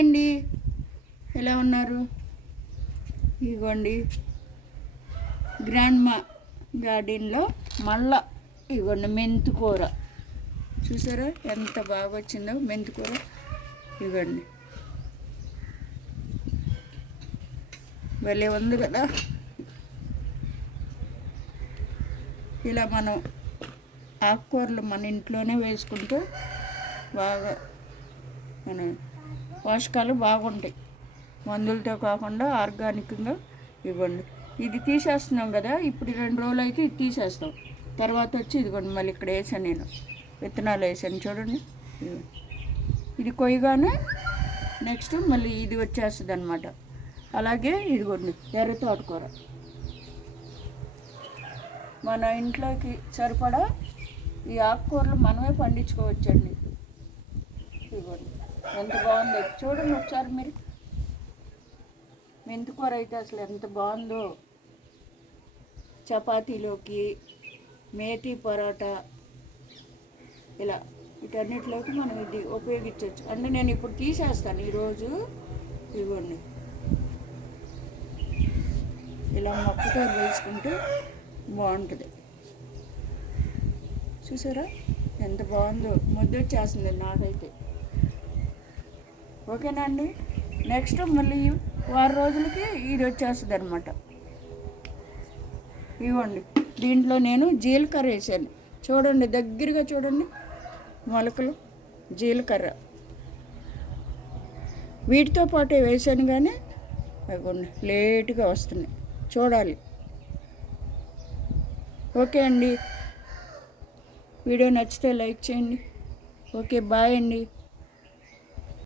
అండి, ఎలా ఉన్నారు? ఇదిగోండి, గ్రాండ్ మా గార్డెన్లో మళ్ళా ఇదిగోండి మెంతికూర. చూసారా ఎంత బాగా వచ్చిందో మెంతికూర. ఇదిగోండి, భలే ఉంది కదా. ఇలా మనం ఆకుకూరలు మన ఇంట్లోనే వేసుకుంటే బాగా మన పోషకాలు బాగుంటాయి, మందులతో కాకుండా ఆర్గానిక్గా. ఇవ్వండి, ఇది తీసేస్తున్నాం కదా, ఇప్పుడు 2 రోజులు అయితే ఇది తీసేస్తాం. తర్వాత వచ్చి ఇదిగోండి మళ్ళీ ఇక్కడ వేసాను, నేను విత్తనాలు వేసాను చూడండి. ఇది కొయ్యగానే నెక్స్ట్ మళ్ళీ ఇది వచ్చేస్తుంది అనమాట. అలాగే ఇదిగోండి ఎర్ర తోటకూర, మన ఇంట్లోకి సరిపడా ఈ ఆకుకూరలు మనమే పండించుకోవచ్చండి. ఇదిగోండి ఎంత బాగుందో చూడండి ఒకసారి మీరు. మెంతికూర అయితే అసలు ఎంత బాగుందో, చపాతీలోకి, మేతి పరోటా, ఇలా వీటన్నిటిలోకి మనం ఇది ఉపయోగించవచ్చు. అంటే నేను ఇప్పుడు తీసేస్తాను ఈరోజు. ఇదిగోండి ఇలా మొక్కతో వేసుకుంటే బాగుంటుంది. చూసారా ఎంత బాగుందో, ముద్దొచ్చేస్తుంది నాకైతే. ఓకేనా అండి, నెక్స్ట్ మళ్ళీ 6 రోజులకి ఇది వచ్చేస్తుంది అనమాట. ఇవ్వండి, దీంట్లో నేను జీలకర్ర వేసాను చూడండి, దగ్గరగా చూడండి మొలకలు, జీలకర్ర వీటితో పాటే వేసాను, కానీ అవ్వండి లేటుగా వస్తున్నాయి, చూడాలి. ఓకే అండి, వీడియో నచ్చితే లైక్ చేయండి. ఓకే, బాయ్ అండి.